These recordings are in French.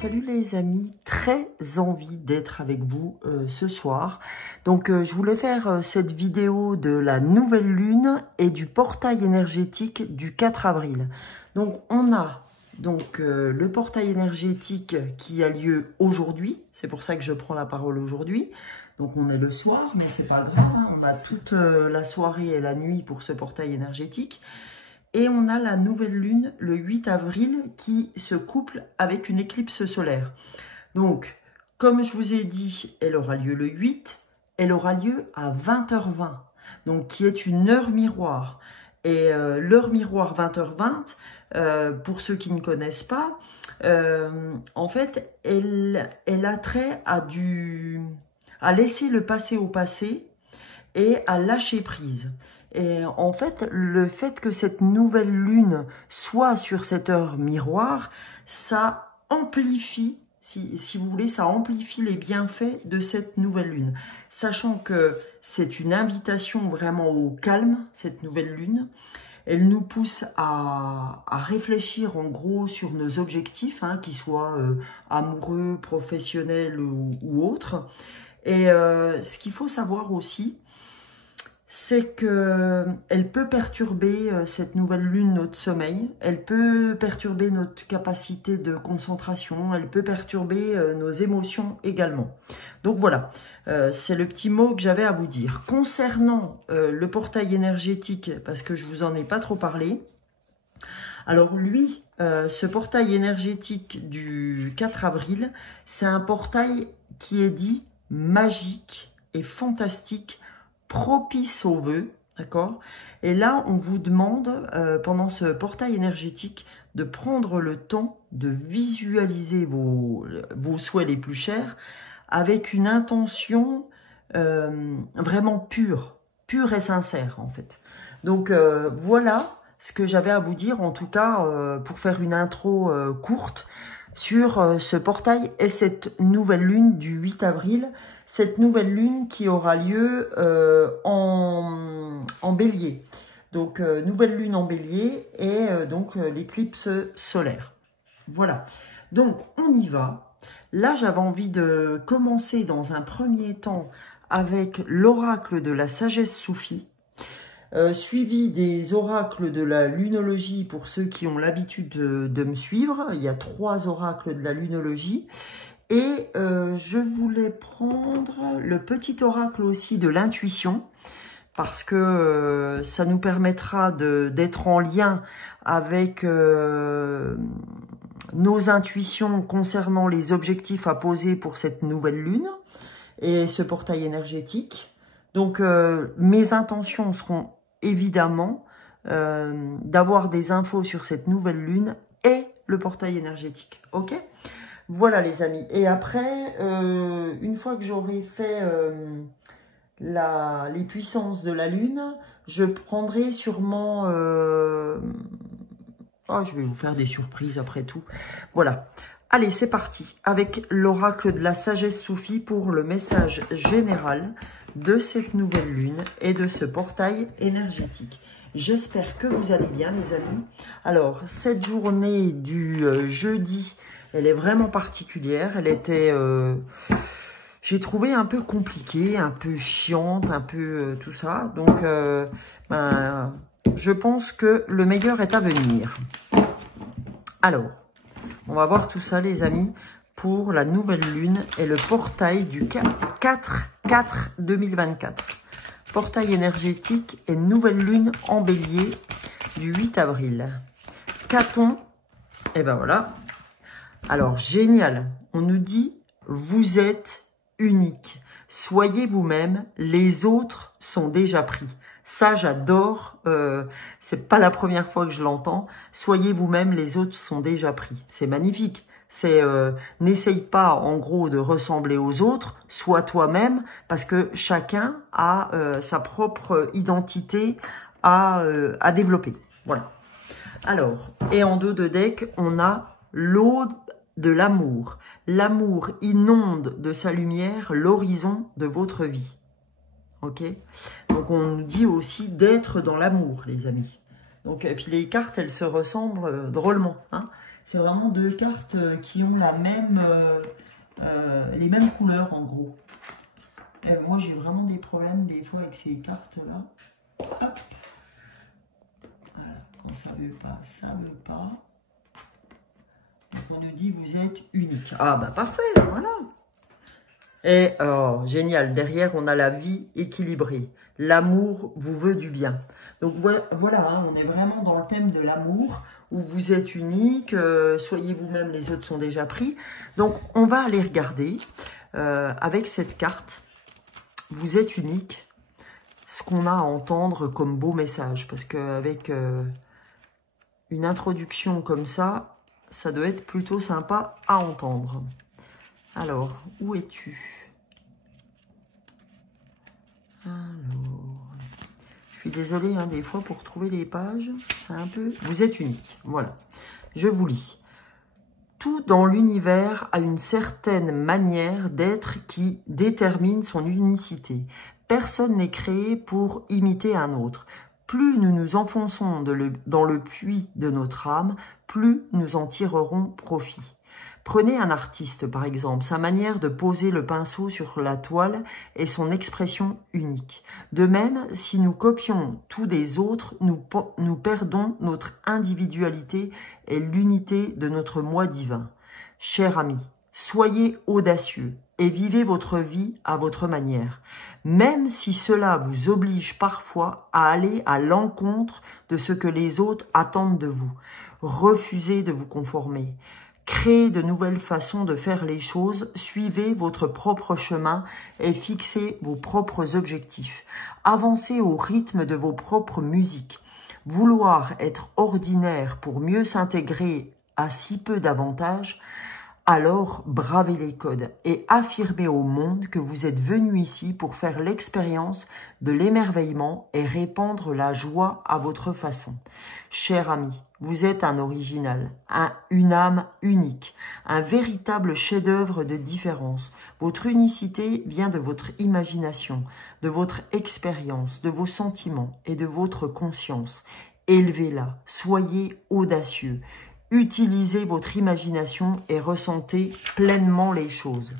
Salut les amis, très envie d'être avec vous ce soir. Donc je voulais faire cette vidéo de la nouvelle lune et du portail énergétique du 4 avril. Donc on a le portail énergétique qui a lieu aujourd'hui, c'est pour ça que je prends la parole aujourd'hui. Donc on est le soir, mais c'est pas grave, hein, on a toute la soirée et la nuit pour ce portail énergétique. Et on a la nouvelle lune le 8 avril qui se couple avec une éclipse solaire. Donc, comme je vous ai dit, elle aura lieu le 8, elle aura lieu à 20h20, donc qui est une heure miroir. Et l'heure miroir 20h20, pour ceux qui ne connaissent pas, en fait, elle a trait à laisser le passé au passé et à lâcher prise. Et en fait, le fait que cette nouvelle lune soit sur cette heure miroir, ça amplifie, si vous voulez, ça amplifie les bienfaits de cette nouvelle lune. Sachant que c'est une invitation vraiment au calme, cette nouvelle lune. Elle nous pousse à réfléchir en gros sur nos objectifs, hein, qu'ils soient amoureux, professionnels ou autres. Et ce qu'il faut savoir aussi, c'est que elle peut perturber cette nouvelle lune notre sommeil, elle peut perturber notre capacité de concentration, elle peut perturber nos émotions également. Donc voilà, c'est le petit mot que j'avais à vous dire. Concernant le portail énergétique, parce que je vous en ai pas trop parlé, alors lui, ce portail énergétique du 4 avril, c'est un portail qui est dit magique et fantastique, propice aux vœux, d'accord? Et là, on vous demande, pendant ce portail énergétique, de prendre le temps de visualiser vos souhaits les plus chers avec une intention vraiment pure et sincère, en fait. Donc, voilà ce que j'avais à vous dire, en tout cas, pour faire une intro courte sur ce portail et cette nouvelle lune du 8 avril, cette nouvelle lune qui aura lieu en bélier. Donc, nouvelle lune en bélier et donc l'éclipse solaire. Voilà. Donc, on y va. Là, j'avais envie de commencer dans un premier temps avec l'oracle de la sagesse soufie, suivi des oracles de la lunologie pour ceux qui ont l'habitude de me suivre. Il y a 3 oracles de la lunologie. Et je voulais prendre le petit oracle aussi de l'intuition, parce que ça nous permettra d'être en lien avec nos intuitions concernant les objectifs à poser pour cette nouvelle lune et ce portail énergétique. Donc mes intentions seront évidemment d'avoir des infos sur cette nouvelle lune et le portail énergétique. Ok ? Voilà les amis. Et après, une fois que j'aurai fait les puissances de la lune, je prendrai sûrement... Oh, je vais vous faire des surprises après tout. Voilà. Allez, c'est parti. Avec l'oracle de la sagesse soufie pour le message général de cette nouvelle lune et de ce portail énergétique. J'espère que vous allez bien les amis. Alors, cette journée du jeudi... Elle est vraiment particulière. Elle était, j'ai trouvé un peu compliquée, un peu chiante, un peu tout ça. Donc, je pense que le meilleur est à venir. Alors, on va voir tout ça, les amis, pour la nouvelle lune et le portail du 4/4/2024. Portail énergétique et nouvelle lune en bélier du 8 avril. Qu'a-t-on? Et ben voilà. Alors, génial, on nous dit, vous êtes unique, soyez vous-même, les autres sont déjà pris. Ça, j'adore, c'est pas la première fois que je l'entends, soyez vous-même, les autres sont déjà pris. C'est magnifique, c'est n'essaye pas en gros de ressembler aux autres, sois toi-même, parce que chacun a sa propre identité à développer. Voilà. Alors, et en dos de deck, on a l'eau de l'amour. L'amour inonde de sa lumière l'horizon de votre vie. Ok? Donc, on nous dit aussi d'être dans l'amour, les amis. Donc, et puis les cartes, elles se ressemblent drôlement. Hein? C'est vraiment deux cartes qui ont la même, les mêmes couleurs en gros. Et moi j'ai vraiment des problèmes des fois avec ces cartes-là. Hop. Voilà. Quand ça veut pas, ça veut pas. Donc on nous dit vous êtes unique. Ah bah parfait, voilà. Et oh, génial, derrière on a la vie équilibrée. L'amour vous veut du bien. Donc voilà, hein, on est vraiment dans le thème de l'amour, où vous êtes unique, soyez vous-même, les autres sont déjà pris. Donc on va aller regarder avec cette carte, vous êtes unique, ce qu'on a à entendre comme beau message. Parce qu'avec une introduction comme ça doit être plutôt sympa à entendre. Alors, où es-tu? Alors, je suis désolée, hein, des fois, pour trouver les pages, c'est un peu... Vous êtes unique, voilà. Je vous lis. Tout dans l'univers a une certaine manière d'être qui détermine son unicité. Personne n'est créé pour imiter un autre. Plus nous nous enfonçons dans le puits de notre âme, plus nous en tirerons profit. Prenez un artiste, par exemple, sa manière de poser le pinceau sur la toile est son expression unique. De même, si nous copions tout des autres, nous perdons notre individualité et l'unité de notre moi divin. Chers amis, soyez audacieux et vivez votre vie à votre manière, même si cela vous oblige parfois à aller à l'encontre de ce que les autres attendent de vous. Refusez de vous conformer. Créez de nouvelles façons de faire les choses, suivez votre propre chemin et fixez vos propres objectifs. Avancez au rythme de vos propres musiques. Vouloir être ordinaire pour mieux s'intégrer à si peu d'avantages, alors bravez les codes et affirmez au monde que vous êtes venu ici pour faire l'expérience de l'émerveillement et répandre la joie à votre façon. Cher ami, vous êtes un original, une âme unique, un véritable chef-d'œuvre de différence. Votre unicité vient de votre imagination, de votre expérience, de vos sentiments et de votre conscience. Élevez-la, soyez audacieux. Utilisez votre imagination et ressentez pleinement les choses.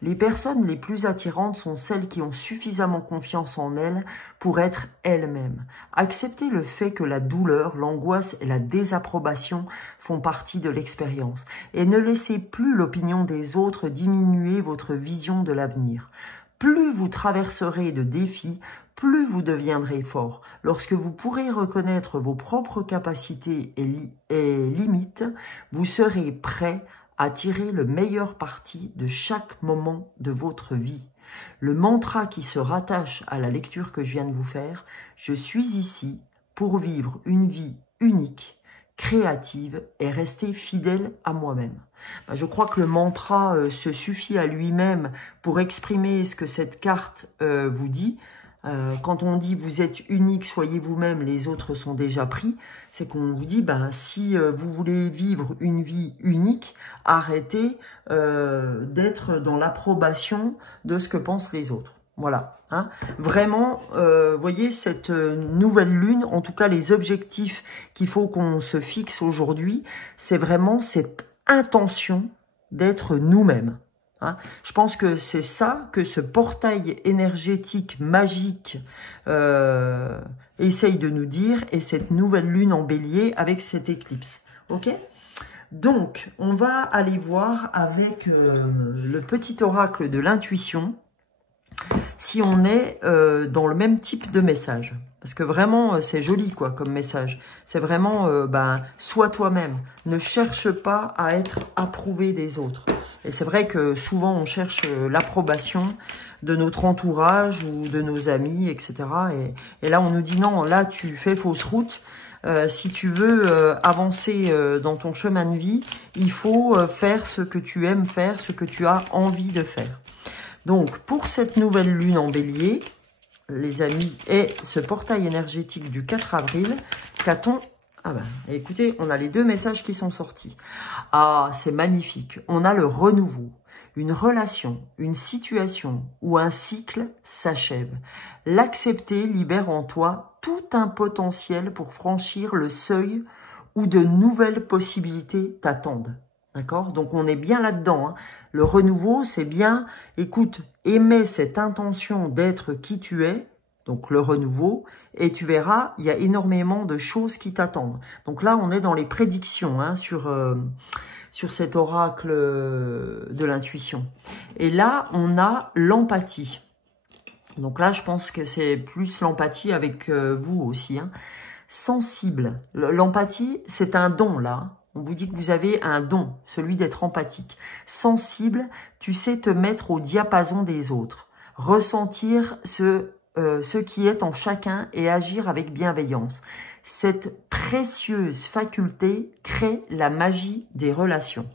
Les personnes les plus attirantes sont celles qui ont suffisamment confiance en elles pour être elles-mêmes. Acceptez le fait que la douleur, l'angoisse et la désapprobation font partie de l'expérience et ne laissez plus l'opinion des autres diminuer votre vision de l'avenir. Plus vous traverserez de défis, plus vous deviendrez fort. Lorsque vous pourrez reconnaître vos propres capacités et limites, vous serez prêt à tirer le meilleur parti de chaque moment de votre vie. Le mantra qui se rattache à la lecture que je viens de vous faire, je suis ici pour vivre une vie unique, créative et rester fidèle à moi-même. Je crois que le mantra se suffit à lui-même pour exprimer ce que cette carte vous dit. Quand on dit vous êtes unique, soyez vous-même, les autres sont déjà pris, c'est qu'on vous dit si vous voulez vivre une vie unique, arrêtez d'être dans l'approbation de ce que pensent les autres. Voilà, hein. Vraiment, voyez, cette nouvelle lune, en tout cas les objectifs qu'il faut qu'on se fixe aujourd'hui, c'est vraiment cette intention d'être nous-mêmes. Hein. Je pense que c'est ça que ce portail énergétique magique essaye de nous dire, et cette nouvelle lune en bélier avec cette éclipse. Ok ? Donc, on va aller voir avec le petit oracle de l'intuition si on est dans le même type de message. Parce que vraiment, c'est joli quoi comme message. C'est vraiment, sois toi-même. Ne cherche pas à être approuvé des autres. Et c'est vrai que souvent, on cherche l'approbation de notre entourage ou de nos amis, etc. Et là, on nous dit non, là, tu fais fausse route. Si tu veux avancer dans ton chemin de vie, il faut faire ce que tu aimes faire, ce que tu as envie de faire. Donc, pour cette nouvelle lune en bélier, les amis, et ce portail énergétique du 4 avril, qu'a-t-on? Ah ben, écoutez, on a les deux messages qui sont sortis. Ah, c'est magnifique. On a le renouveau. Une relation, une situation ou un cycle s'achève. L'accepter libère en toi tout un potentiel pour franchir le seuil ou de nouvelles possibilités t'attendent. D'accord? Donc, on est bien là-dedans. Hein. Le renouveau, c'est bien, écoute, aimez cette intention d'être qui tu es, donc le renouveau, et tu verras, il y a énormément de choses qui t'attendent. Donc là, on est dans les prédictions hein, sur cet oracle de l'intuition. Et là, on a l'empathie. Donc là, je pense que c'est plus l'empathie avec vous aussi. Hein. Sensible. L'empathie, c'est un don là. On vous dit que vous avez un don, celui d'être empathique. Sensible, tu sais te mettre au diapason des autres. Ressentir ce qui est en chacun et agir avec bienveillance. Cette précieuse faculté crée la magie des relations.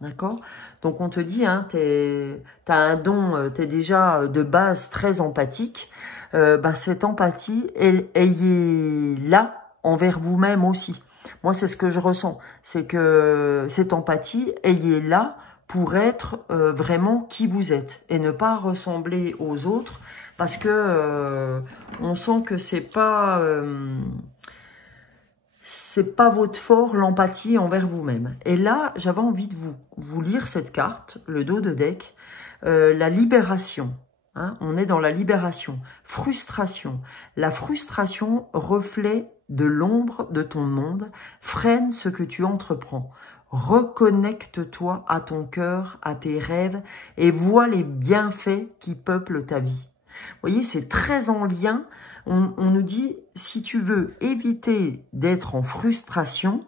D'accord? Donc on te dit, hein, t'as un don, t'es déjà de base très empathique. Cette empathie, ayez-la envers vous-même aussi. Moi, c'est ce que je ressens. C'est que cette empathie, ayez-la pour être vraiment qui vous êtes et ne pas ressembler aux autres parce que on sent que c'est pas votre fort, l'empathie envers vous-même. Et là, j'avais envie de vous lire cette carte, le dos de deck, la libération. Hein, on est dans la libération. Frustration. La frustration, reflet de l'ombre de ton monde, freine ce que tu entreprends. Reconnecte-toi à ton cœur, à tes rêves et vois les bienfaits qui peuplent ta vie. Vous voyez, c'est très en lien. On nous dit, si tu veux éviter d'être en frustration,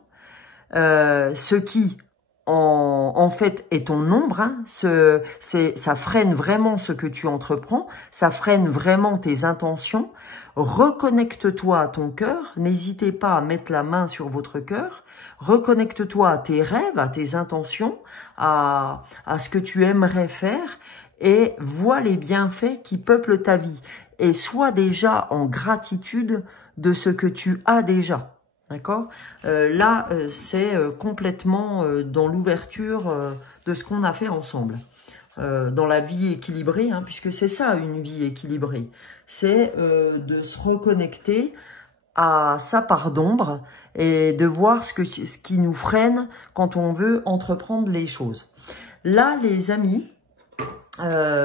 ce qui, en fait, est ton ombre, hein, ça freine vraiment ce que tu entreprends, ça freine vraiment tes intentions. Reconnecte-toi à ton cœur, n'hésitez pas à mettre la main sur votre cœur, reconnecte-toi à tes rêves, à tes intentions, à ce que tu aimerais faire, et vois les bienfaits qui peuplent ta vie. Et sois déjà en gratitude de ce que tu as déjà. D'accord? Là, c'est complètement dans l'ouverture de ce qu'on a fait ensemble. Dans la vie équilibrée, hein, puisque c'est ça une vie équilibrée. C'est de se reconnecter à sa part d'ombre et de voir ce qui nous freine quand on veut entreprendre les choses. Là, les amis,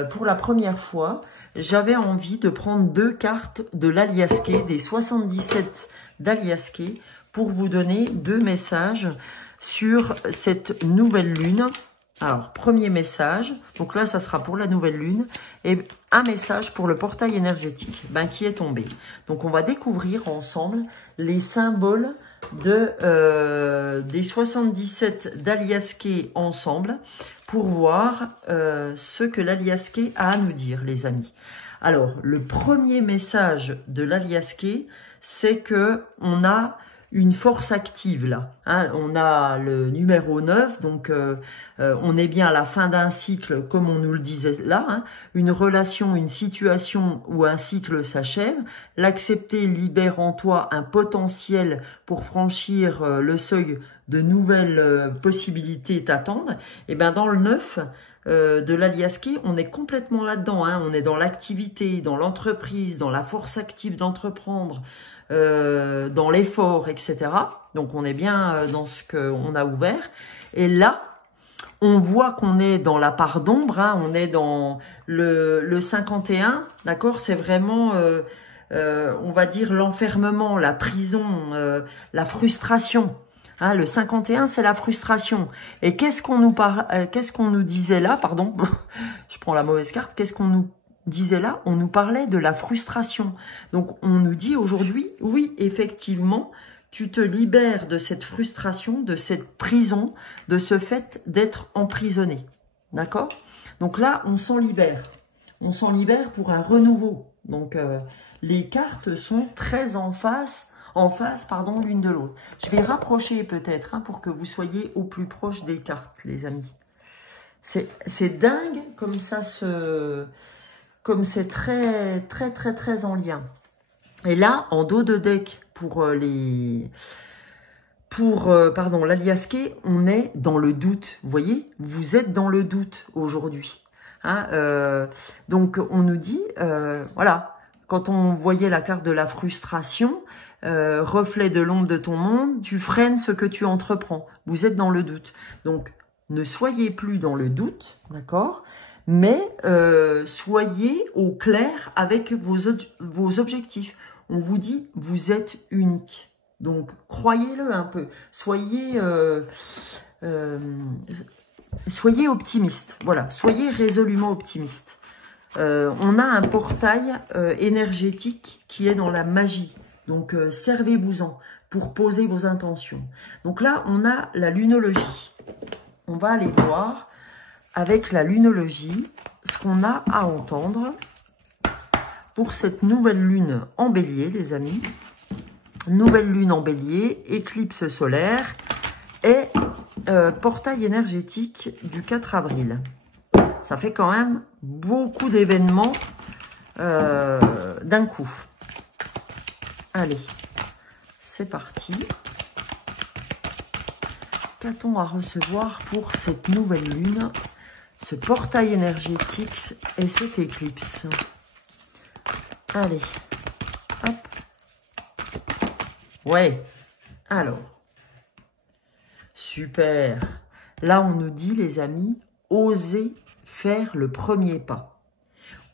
pour la première fois, j'avais envie de prendre 2 cartes de l'Aliasqué, des 77 d'Aliasqué, pour vous donner 2 messages sur cette nouvelle lune. Alors, premier message, donc là, ça sera pour la nouvelle lune, et un message pour le portail énergétique qui est tombé. Donc, on va découvrir ensemble les symboles des 77 d'Aliasqué ensemble, pour voir ce que l'Aliasqué a à nous dire, les amis. Alors, le premier message de l'Aliasqué, c'est que on a une force active là. Hein, on a le numéro 9, donc on est bien à la fin d'un cycle, comme on nous le disait là. Hein, une relation, une situation où un cycle s'achève. L'accepter libère en toi un potentiel pour franchir le seuil de nouvelles possibilités t'attendent. Et bien dans le 9 de l'Aliasqué, on est complètement là-dedans. Hein, on est dans l'activité, dans l'entreprise, dans la force active d'entreprendre, dans l'effort, etc. Donc on est bien dans ce qu'on a ouvert. Et là, on voit qu'on est dans la part d'ombre, hein, on est dans le 51, d'accord? C'est vraiment, on va dire, l'enfermement, la prison, la frustration. Hein, le 51, c'est la frustration. Et qu'est-ce qu'on nous disait là, pardon, je prends la mauvaise carte, qu'est-ce qu'on nous disait là? On nous parlait de la frustration. Donc, on nous dit aujourd'hui, oui, effectivement, tu te libères de cette frustration, de cette prison, de ce fait d'être emprisonné. D'accord? Donc là, on s'en libère. On s'en libère pour un renouveau. Donc, les cartes sont très en face, l'une de l'autre. Je vais rapprocher peut-être, hein, pour que vous soyez au plus proche des cartes, les amis. C'est dingue comme ça comme c'est très, très, très, très en lien. Et là, en dos de deck, pour l'Aliasqué, on est dans le doute. Vous voyez, vous êtes dans le doute aujourd'hui. Hein, donc, on nous dit, voilà, quand on voyait la carte de la frustration, reflet de l'ombre de ton monde, tu freines ce que tu entreprends. Vous êtes dans le doute. Donc, ne soyez plus dans le doute, d'accord? Mais soyez au clair avec vos objectifs. On vous dit, vous êtes unique. Donc, croyez-le un peu. Soyez optimiste. Voilà, soyez résolument optimiste. On a un portail énergétique qui est dans la magie. Donc, servez-vous-en pour poser vos intentions. Donc là, on a la lunologie. On va aller voir avec la lunologie ce qu'on a à entendre pour cette nouvelle lune en bélier, les amis. Nouvelle lune en bélier, éclipse solaire et portail énergétique du 4 avril. Ça fait quand même beaucoup d'événements d'un coup. Allez, c'est parti. Qu'a-t-on à recevoir pour cette nouvelle lune, ce portail énergétique et cette éclipse? Allez, hop. Ouais, alors, super. Là, on nous dit, les amis, osez faire le premier pas.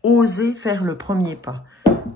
Osez faire le premier pas.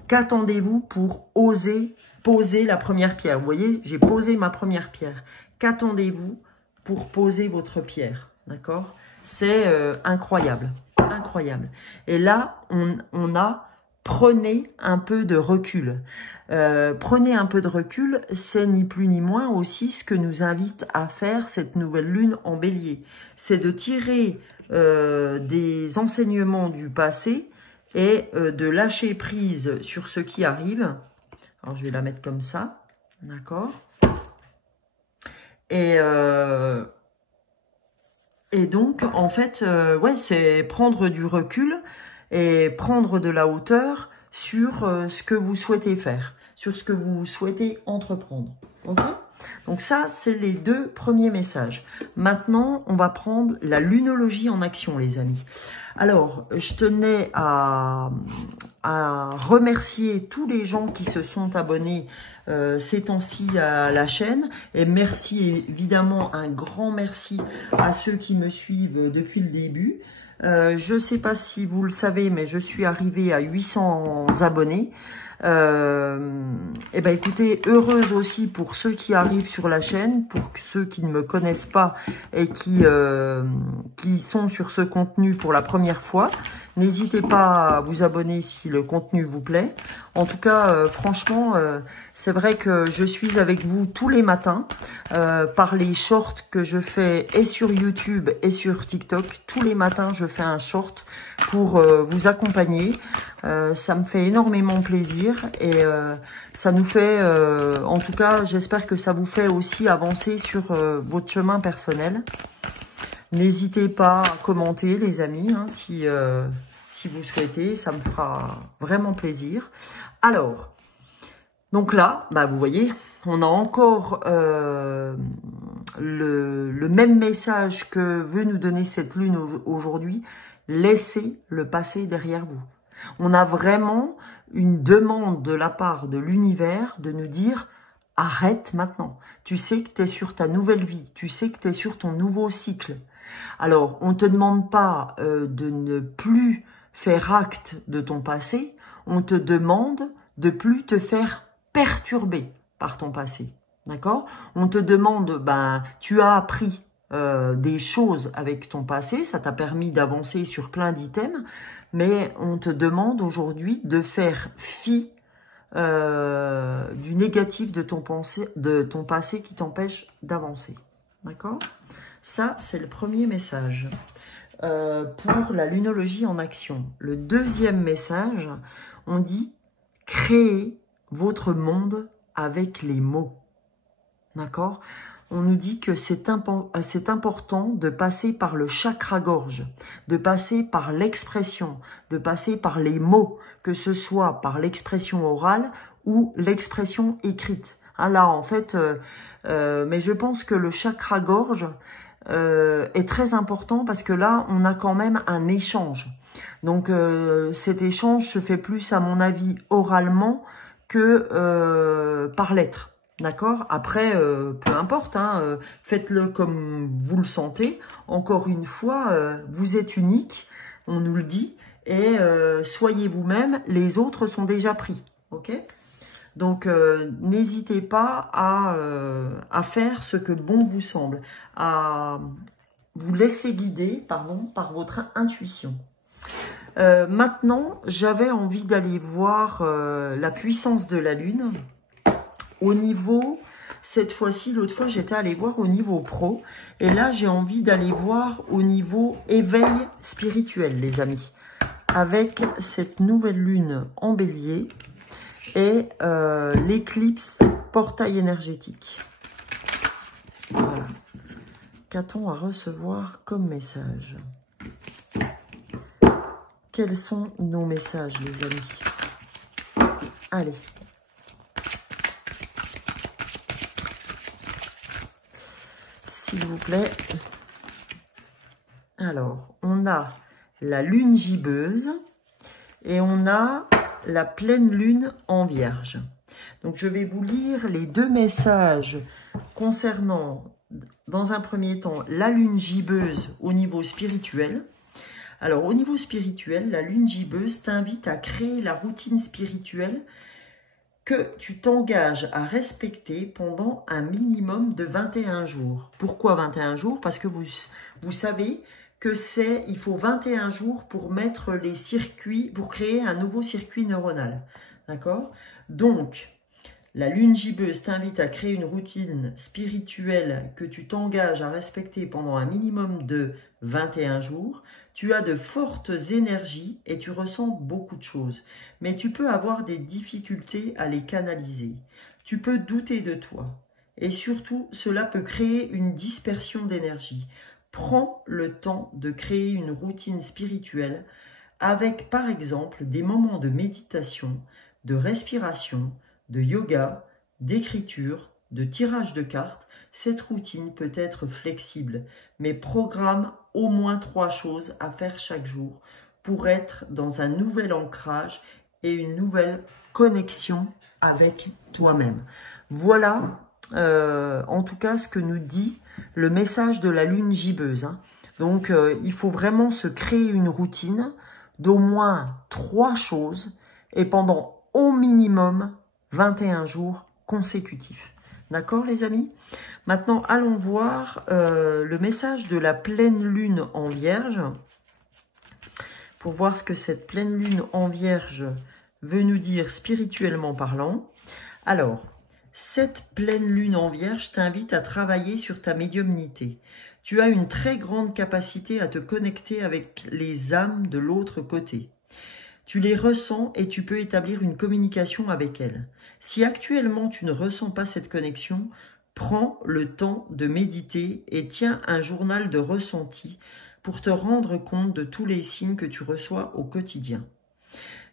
Qu'attendez-vous pour oser poser la première pierre? Vous voyez, j'ai posé ma première pierre. Qu'attendez-vous pour poser votre pierre? D'accord? C'est incroyable. Incroyable. Et là, on a... Prenez un peu de recul. Prenez un peu de recul, c'est ni plus ni moins aussi ce que nous invite à faire cette nouvelle lune en bélier. C'est de tirer des enseignements du passé et de lâcher prise sur ce qui arrive. Alors, je vais la mettre comme ça, d'accord? Et donc, en fait, ouais, c'est prendre du recul et prendre de la hauteur sur ce que vous souhaitez faire, sur ce que vous souhaitez entreprendre. Ok? Donc ça, c'est les deux premiers messages. Maintenant, on va prendre la lunologie en action, les amis. Alors, je tenais à remercier tous les gens qui se sont abonnés ces temps-ci à la chaîne. Et merci, évidemment, un grand merci à ceux qui me suivent depuis le début. Je ne sais pas si vous le savez, mais je suis arrivée à 800 abonnés. Et ben écoutez, heureuse aussi pour ceux qui arrivent sur la chaîne, pour ceux qui ne me connaissent pas et qui sont sur ce contenu pour la première fois. N'hésitez pas à vous abonner si le contenu vous plaît. En tout cas, franchement, c'est vrai que je suis avec vous tous les matins par les shorts que je fais et sur YouTube et sur TikTok. Tous les matins, je fais un short pour vous accompagner. Ça me fait énormément plaisir et ça nous fait, en tout cas, j'espère que ça vous fait aussi avancer sur votre chemin personnel. N'hésitez pas à commenter, les amis, hein, si vous souhaitez, ça me fera vraiment plaisir. Alors, donc là, bah, vous voyez, on a encore le même message que veut nous donner cette lune aujourd'hui. Laissez le passé derrière vous. On a vraiment une demande de la part de l'univers de nous dire « Arrête maintenant, tu sais que tu es sur ta nouvelle vie, tu sais que tu es sur ton nouveau cycle. » Alors, on ne te demande pas de ne plus faire acte de ton passé, on te demande de plus te faire perturber par ton passé. D'accord? On te demande, ben, tu as appris des choses avec ton passé, ça t'a permis d'avancer sur plein d'items, mais on te demande aujourd'hui de faire fi du négatif de ton passé qui t'empêche d'avancer. D'accord? Ça, c'est le premier message pour la lunologie en action. Le deuxième message, on dit « Créez votre monde avec les mots ». D'accord? On nous dit que c'est important de passer par le chakra-gorge, de passer par l'expression, de passer par les mots, que ce soit par l'expression orale ou l'expression écrite. Ah là, en fait, mais je pense que le chakra-gorge est très important parce que là, on a quand même un échange. Donc, cet échange se fait plus, à mon avis, oralement que par lettre. D'accord? Après, peu importe, hein, faites-le comme vous le sentez. Encore une fois, vous êtes unique, on nous le dit, et soyez vous-même, les autres sont déjà pris. Ok? Donc, n'hésitez pas à faire ce que bon vous semble, à vous laisser guider, pardon, par votre intuition. Maintenant, j'avais envie d'aller voir la puissance de la Lune au niveau, cette fois-ci, l'autre fois, j'étais allée voir au niveau pro. Et là, j'ai envie d'aller voir au niveau éveil spirituel, les amis. Avec cette nouvelle Lune en Bélier et l'éclipse portail énergétique. Voilà. Qu'a-t-on à recevoir comme message? Quels sont nos messages, les amis? Allez. S'il vous plaît. Alors, on a la lune gibbeuse et on a la pleine lune en vierge. Donc, je vais vous lire les deux messages concernant, dans un premier temps, la lune gibbeuse au niveau spirituel. Alors, au niveau spirituel, la lune gibbeuse t'invite à créer la routine spirituelle que tu t'engages à respecter pendant un minimum de 21 jours. Pourquoi 21 jours? Parce que vous savez que il faut 21 jours pour mettre les circuits, pour créer un nouveau circuit neuronal. D'accord? Donc, la lune gibbeuse t'invite à créer une routine spirituelle que tu t'engages à respecter pendant un minimum de 21 jours. Tu as de fortes énergies et tu ressens beaucoup de choses, mais tu peux avoir des difficultés à les canaliser. Tu peux douter de toi et surtout, cela peut créer une dispersion d'énergie. Prends le temps de créer une routine spirituelle avec, par exemple, des moments de méditation, de respiration, de yoga, d'écriture, de tirage de cartes. Cette routine peut être flexible, mais programme au moins 3 choses à faire chaque jour pour être dans un nouvel ancrage et une nouvelle connexion avec toi-même. Voilà, en tout cas, ce que nous dit le message de la lune gibbeuse. Hein. Donc, il faut vraiment se créer une routine d'au moins 3 choses et pendant au minimum 21 jours consécutifs. D'accord, les amis? Maintenant, allons voir le message de la pleine lune en vierge. Pour voir ce que cette pleine lune en vierge veut nous dire spirituellement parlant. Alors, cette pleine lune en vierge t'invite à travailler sur ta médiumnité. Tu as une très grande capacité à te connecter avec les âmes de l'autre côté. Tu les ressens et tu peux établir une communication avec elles. Si actuellement tu ne ressens pas cette connexion, prends le temps de méditer et tiens un journal de ressenti pour te rendre compte de tous les signes que tu reçois au quotidien.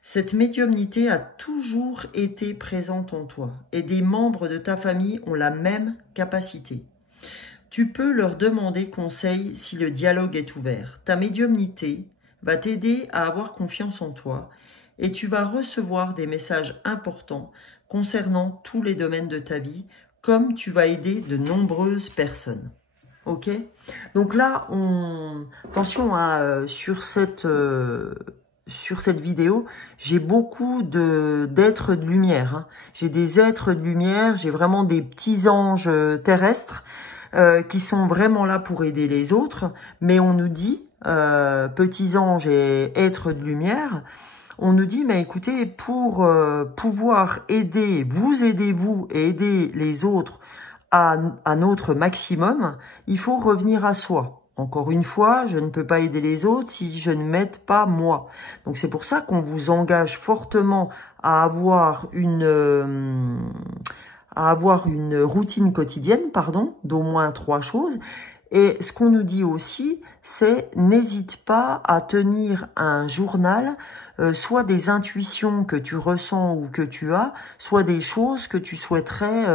Cette médiumnité a toujours été présente en toi et des membres de ta famille ont la même capacité. Tu peux leur demander conseil si le dialogue est ouvert. Ta médiumnité va t'aider à avoir confiance en toi et tu vas recevoir des messages importants concernant tous les domaines de ta vie, comme tu vas aider de nombreuses personnes. Ok? Donc là, attention à, sur cette vidéo, j'ai beaucoup d'êtres de lumière. Hein. J'ai des êtres de lumière, j'ai vraiment des petits anges terrestres qui sont vraiment là pour aider les autres. Mais on nous dit, petits anges et êtres de lumière, on nous dit, mais écoutez, pour pouvoir aider, vous et aider les autres à notre maximum, il faut revenir à soi. Encore une fois, je ne peux pas aider les autres si je ne m'aide pas moi. Donc c'est pour ça qu'on vous engage fortement à avoir une routine quotidienne, d'au moins 3 choses. Et ce qu'on nous dit aussi, c'est n'hésite pas à tenir un journal, soit des intuitions que tu ressens ou que tu as, soit des choses que tu souhaiterais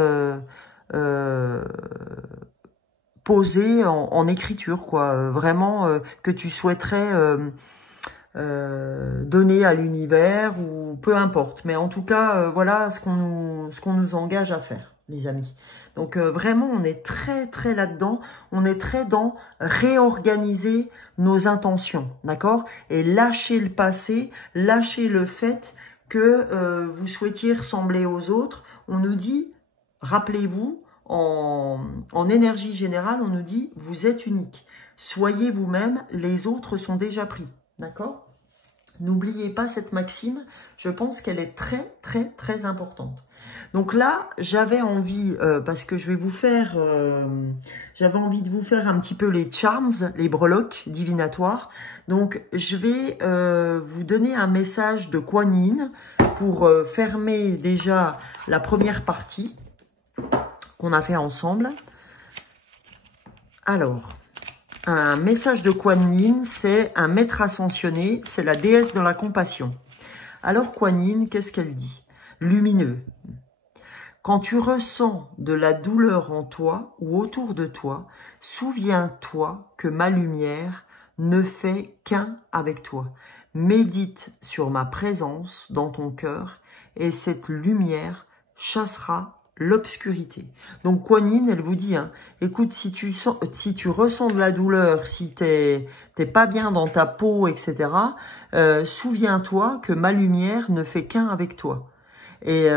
poser en écriture, quoi. Vraiment que tu souhaiterais donner à l'univers ou peu importe. Mais en tout cas, voilà ce qu'on nous engage à faire, les amis. Donc vraiment, on est très là-dedans. On est très dans réorganiser nos intentions, d'accord? Et lâcher le passé, lâcher le fait que vous souhaitiez ressembler aux autres. On nous dit, rappelez-vous, en énergie générale, on nous dit, vous êtes unique. Soyez vous-même, les autres sont déjà pris, d'accord? N'oubliez pas cette maxime, je pense qu'elle est très importante. Donc là, j'avais envie, parce que je vais vous faire, j'avais envie de vous faire un petit peu les charms, les breloques divinatoires. Donc je vais vous donner un message de Kuan Yin pour fermer déjà la première partie qu'on a fait ensemble. Alors, un message de Kuan Yin, c'est un maître ascensionné, c'est la déesse de la compassion. Alors Kuan Yin, qu'est-ce qu'elle dit? Lumineux. Quand tu ressens de la douleur en toi ou autour de toi, souviens-toi que ma lumière ne fait qu'un avec toi. Médite sur ma présence dans ton cœur et cette lumière chassera l'obscurité. Donc Kuan Yin, elle vous dit, hein, écoute, si tu ressens de la douleur, si t'es pas bien dans ta peau, etc., souviens-toi que ma lumière ne fait qu'un avec toi. Et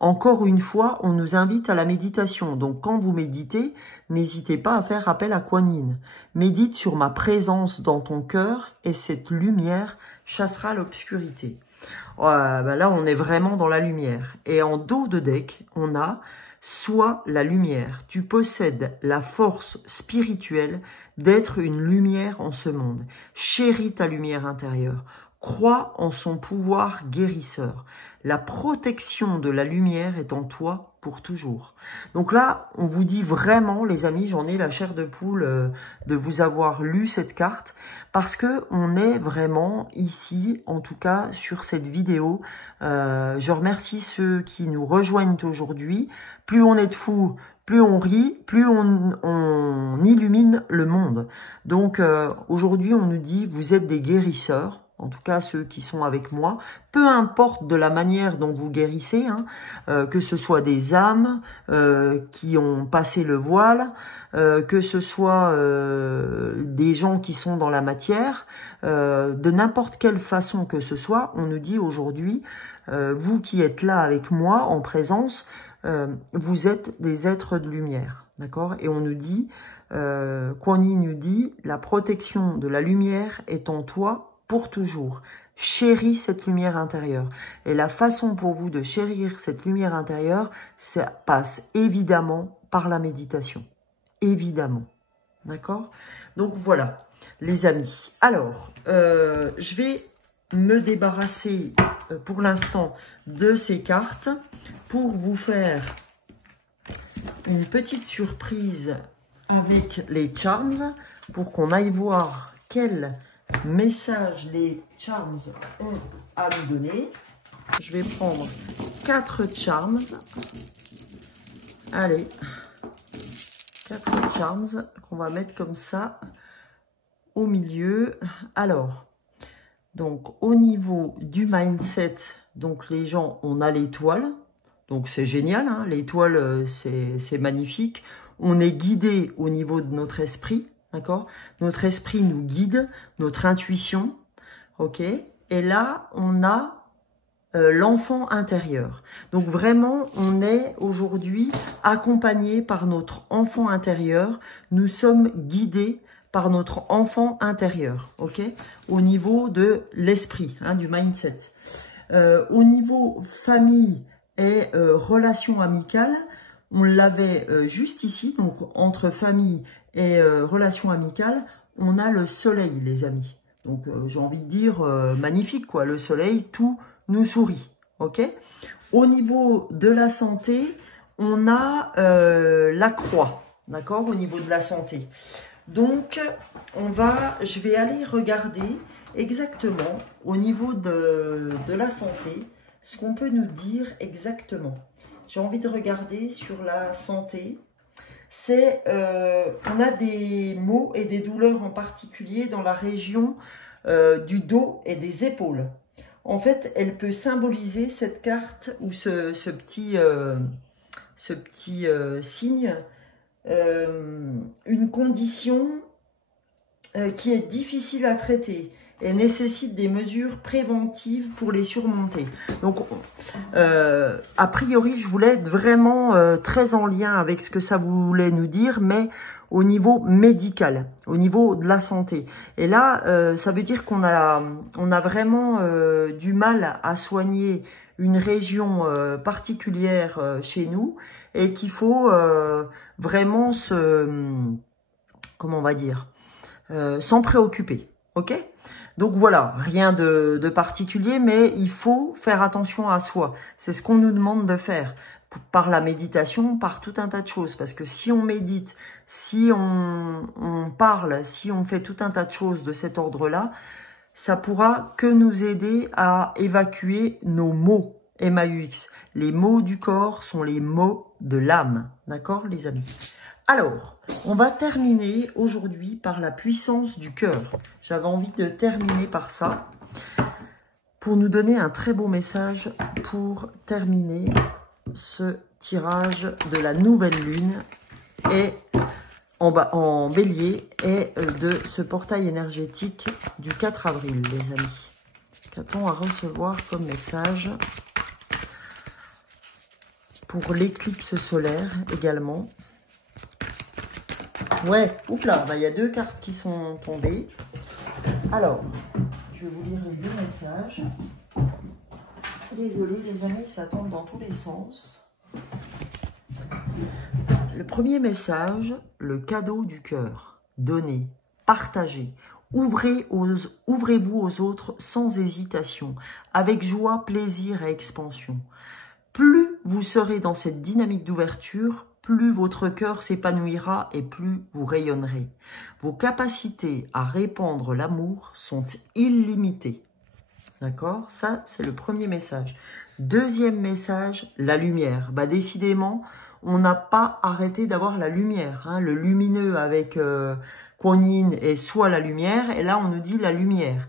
encore une fois, on nous invite à la méditation. Donc quand vous méditez, n'hésitez pas à faire appel à Kuan Yin. Médite sur ma présence dans ton cœur et cette lumière chassera l'obscurité. Là, on est vraiment dans la lumière. Et en dos de deck, on a « Sois la lumière ». Tu possèdes la force spirituelle d'être une lumière en ce monde. Chéris ta lumière intérieure. Crois en son pouvoir guérisseur. La protection de la lumière est en toi pour toujours. Donc là, on vous dit vraiment, les amis, j'en ai la chair de poule de vous avoir lu cette carte, parce que on est vraiment ici, en tout cas sur cette vidéo. Je remercie ceux qui nous rejoignent aujourd'hui. Plus on est de fous, plus on rit, plus on illumine le monde. Donc aujourd'hui, on nous dit, vous êtes des guérisseurs. En tout cas, ceux qui sont avec moi, peu importe de la manière dont vous guérissez, hein, que ce soit des âmes qui ont passé le voile, que ce soit des gens qui sont dans la matière, de n'importe quelle façon que ce soit, on nous dit aujourd'hui, vous qui êtes là avec moi en présence, vous êtes des êtres de lumière, d'accord? Et on nous dit, Kuan Yin nous dit, la protection de la lumière est en toi pour toujours. Chéris cette lumière intérieure. Et la façon pour vous de chérir cette lumière intérieure, ça passe évidemment par la méditation. Évidemment. D'accord? Donc voilà, les amis. Alors, je vais me débarrasser pour l'instant de ces cartes pour vous faire une petite surprise avec les charms pour qu'on aille voir quel message les charms ont à nous donner. Je vais prendre 4 charms. Allez, 4 charms qu'on va mettre comme ça au milieu. Alors, donc au niveau du mindset, donc les gens, on a l'étoile. Donc c'est génial, hein, l'étoile c'est magnifique. On est guidé au niveau de notre esprit. D'accord? Notre esprit nous guide, notre intuition, ok? Et là, on a l'enfant intérieur. Donc vraiment, on est aujourd'hui accompagné par notre enfant intérieur. Nous sommes guidés par notre enfant intérieur, ok? Au niveau de l'esprit, hein, du mindset. Au niveau famille et relations amicales, on l'avait juste ici, donc entre famille et relations amicales, on a le soleil, les amis. Donc, j'ai envie de dire, magnifique, quoi. Le soleil, tout nous sourit, ok? Au niveau de la santé, on a la croix, d'accord? Au niveau de la santé. Donc, je vais aller regarder exactement, au niveau de la santé, ce qu'on peut nous dire exactement. J'ai envie de regarder sur la santé. C'est on a des maux et des douleurs en particulier dans la région du dos et des épaules. En fait, elle peut symboliser cette carte ou ce petit signe, une condition qui est difficile à traiter et nécessite des mesures préventives pour les surmonter. Donc, a priori, je voulais être vraiment très en lien avec ce que ça voulait nous dire, mais au niveau médical, au niveau de la santé. Et là, ça veut dire qu'on a vraiment du mal à soigner une région particulière chez nous et qu'il faut vraiment comment on va dire, s'en préoccuper, ok? Donc voilà, rien de particulier, mais il faut faire attention à soi. C'est ce qu'on nous demande de faire par la méditation, par tout un tas de choses. Parce que si on médite, si on parle, si on fait tout un tas de choses de cet ordre-là, ça pourra que nous aider à évacuer nos maux, MAUX. Les maux du corps sont les maux de l'âme, d'accord les amis? Alors, on va terminer aujourd'hui par la puissance du cœur. J'avais envie de terminer par ça, pour nous donner un très beau message pour terminer ce tirage de la nouvelle lune et en bélier et de ce portail énergétique du 4 avril, les amis. Qu'a-t-on à recevoir comme message pour l'éclipse solaire également? Ouais, oups là, bah, y a deux cartes qui sont tombées. Alors, je vais vous lire les deux messages. Désolée les amis, ça tombe dans tous les sens. Le premier message, le cadeau du cœur. Donnez, partagez, ouvrez-vous aux autres sans hésitation, avec joie, plaisir et expansion. Plus vous serez dans cette dynamique d'ouverture, plus votre cœur s'épanouira et plus vous rayonnerez. Vos capacités à répandre l'amour sont illimitées. D'accord? Ça, c'est le premier message. Deuxième message, la lumière. Bah, décidément, on n'a pas arrêté d'avoir la lumière. Hein. Le lumineux avec Kuan Yin est soit la lumière, et là, on nous dit la lumière.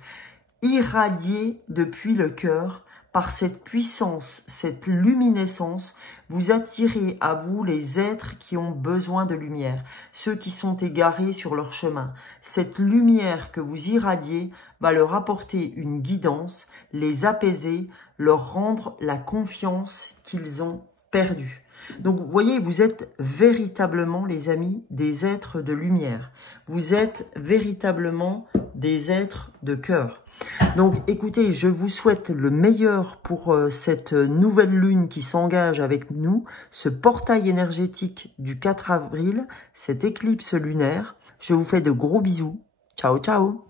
Irradiée depuis le cœur, par cette puissance, cette luminescence, vous attirez à vous les êtres qui ont besoin de lumière, ceux qui sont égarés sur leur chemin. Cette lumière que vous irradiez va leur apporter une guidance, les apaiser, leur rendre la confiance qu'ils ont perdue. Donc, vous voyez, vous êtes véritablement, les amis, des êtres de lumière. Vous êtes véritablement des êtres de cœur. Donc, écoutez, je vous souhaite le meilleur pour cette nouvelle lune qui s'engage avec nous, ce portail énergétique du 4 avril, cette éclipse lunaire. Je vous fais de gros bisous. Ciao, ciao!